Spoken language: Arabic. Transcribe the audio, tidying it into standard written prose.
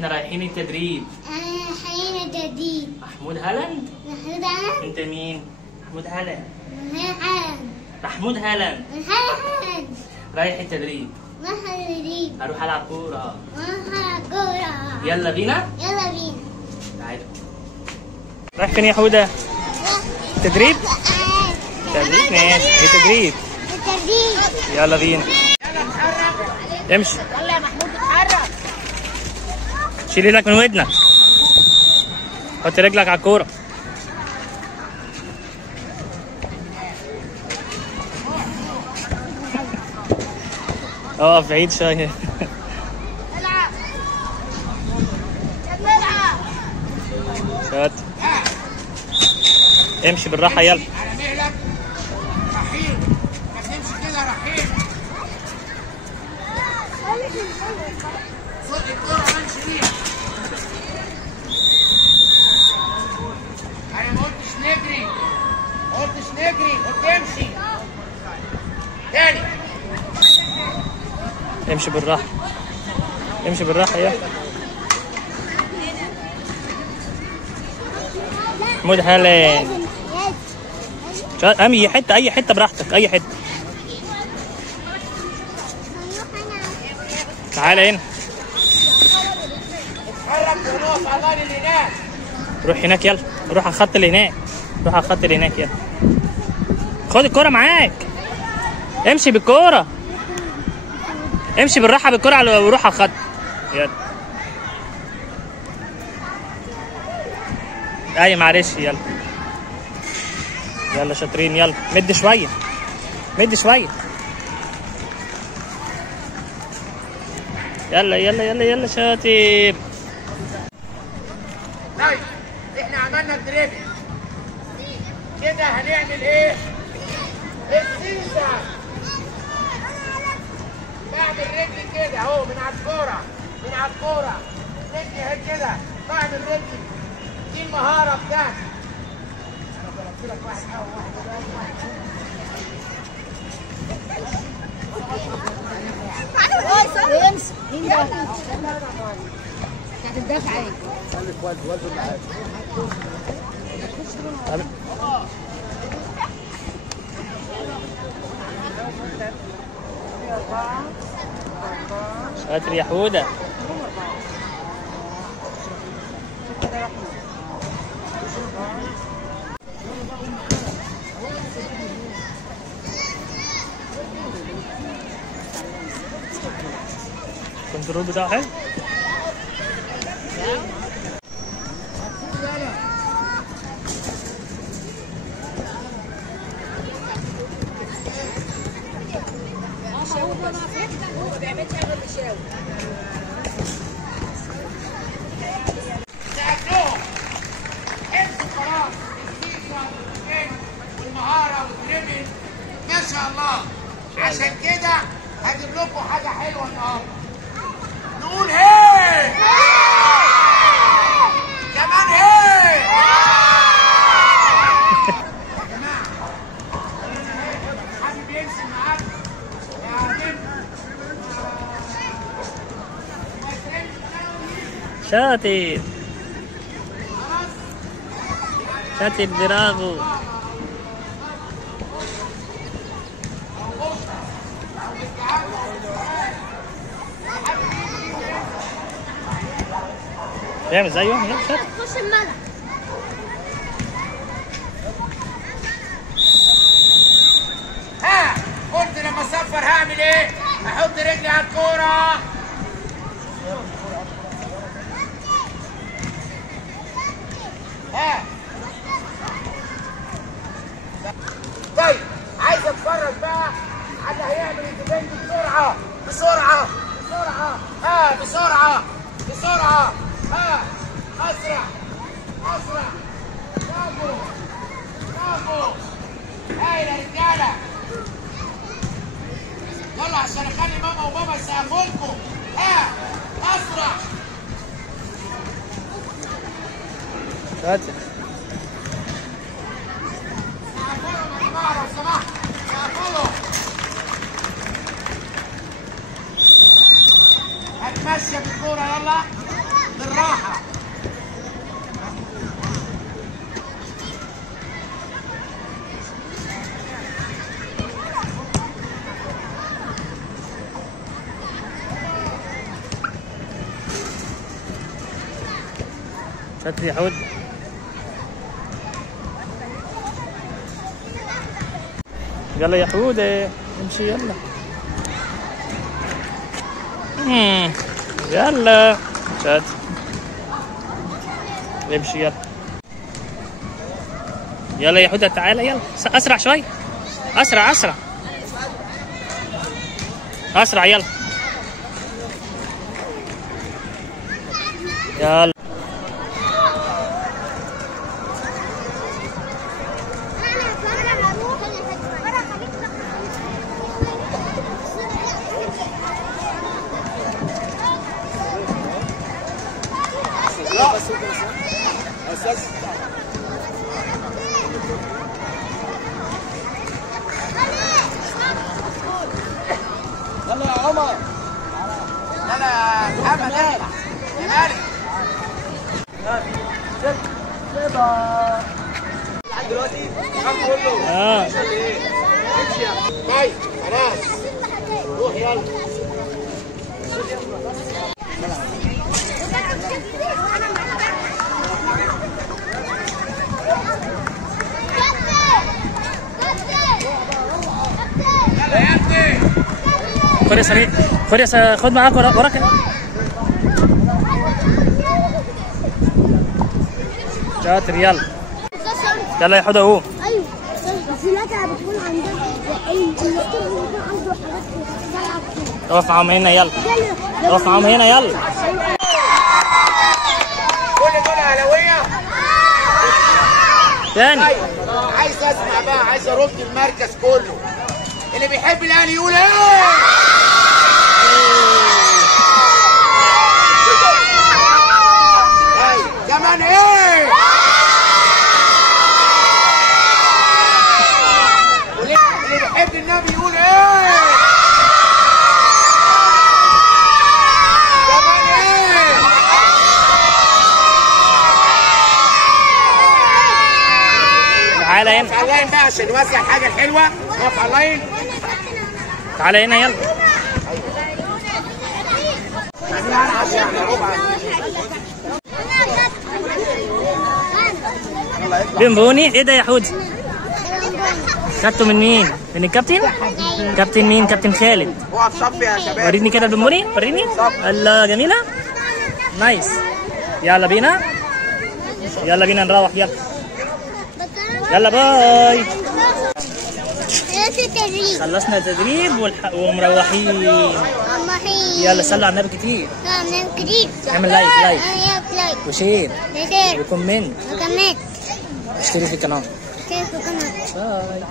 احنا رايحين التدريب. رايحين التدريب. محمود هالاند. محمود هالاند. انت مين؟ محمود هالاند. هالاند. محمود هالاند. هالاند. رايح التدريب. رايح التدريب. هروح العب كورة. رايح العب كورة. يلا بينا؟ يلا بينا. تعالوا. رايح فين يا حودة؟ تدريب؟ تدريب ماشي، ايه تدريب؟ التدريب. يلا بينا. يلا اتحرك. امشي. يلا يا محمود اتحرك. شيل ايدك من ودنك. حط رجلك على الكورة. اقف بعيد شوية. العب. العب. شاطر. امشي بالراحة يلا. على مهلك. رحيم. ما تمشي كده رحيم. صوت الكورة ماشي بيها. أنا ما قلتش نجري. ما قلتش نجري، قلت امشي. تاني. امشي بالراحة. امشي بالراحة يلا. محمود هالاند. اي حتة براحتك، اي حتة. تعالى هنا. اتحرك ونقف على اللاين اللي هناك. روح هناك يلا. روح على الخط اللي هناك. روح على الخط اللي هناك يلا. خد الكورة معاك. امشي بالكورة. امشي بالراحة بالكورة وروح على الخط. يلا. اي معلش يلا. يلا شاطرين يلا. مد شوية. مد شوية. يلا يلا يلا يلا شاطر. طيب احنا عملنا الدريبل. كده هنعمل ايه؟ السيزا. بعمل رجلي كده اهو من على الكورة. من على الكورة. رجلي اهي كده. بعمل رجلي. دي المهارة بتاعتي. انا ضربت لك واحد اهو واحد. امسك. مين ده؟ بتاعت الدفع ايه؟ شاطر يا حودة. الكنترول بتاعه حلو. ساعدوهم. امسوا خلاص. السيزا والمهارة والدريبل. ما شاء الله. عشان كده هجيب لكم حاجة حلوة النهارده. نقول هي. كمان هي. يا جماعة حابب يمشي معاك يا جماعة. شاطر. شاطر برافو. اعمل زيه. يلا شاطر. خش الملعب. ها قلت لما اصفر هعمل ايه؟ احط رجلي على الكورة. ها طيب عايز اتفرج بقى على اللي هيعمل الديفند بسرعة بسرعة بسرعة. ها بسرعة بسرعة. ها اسرع اسرع. برافو برافو. هاي يا رجالة. يلا عشان اخلي ماما وبابا يسقفوا لكم. ها اسرع. شاطر. سقفوا يا جماعة لو سمحت. سقفوا. هتمشي بالكورة يلا. بالراحه. شاطر يا حود. يلا يا حودة امشي يلا. يلا شاطر امشي يلا. يلا يا حودة تعالى يلا اسرع شوي. اسرع اسرع اسرع يلا. يلا يلا يا عمر. يلا يا محمد. يا مالك. لحد دلوقتي الكلام كله. طيب خلاص روح يلا. يلا يا ابني. خد يا سريع. خد يا خد معاك وراك. شاطر يلا. يلا يا حودة قوم. ايوه بس لا بتكون عندك عنده حاجات. اقف معاهم هنا يلا. اقف معاهم هنا يلا. كل دول اهلاويه. تاني. عايز اسمع بقى، عايز ارد المركز كله. اللي بيحب الاهلي يقول ايه؟ كمان ايه؟ اللي بيحب النبي يقول ايه؟ كمان ايه؟ تعالى هنا. نقف على اللاين بقى عشان نوزع الحاجه الحلوه. نقف على اللاين. تعالى هنا يلا. بونبوني ايه ده يا حود؟ خدته من مين؟ من الكابتن؟ كابتن مين؟ كابتن خالد. اقف صف يا شباب. وريني كده البونبوني وريني. الله جميلة. نايس. يلا بينا. يلا بينا نروح يلا. يلا باي. خلصنا تدريب ومروحين. يلا صلوا على النبي كتير. اعمل لايك وشير وكومنت. اشترك في القناة. باي.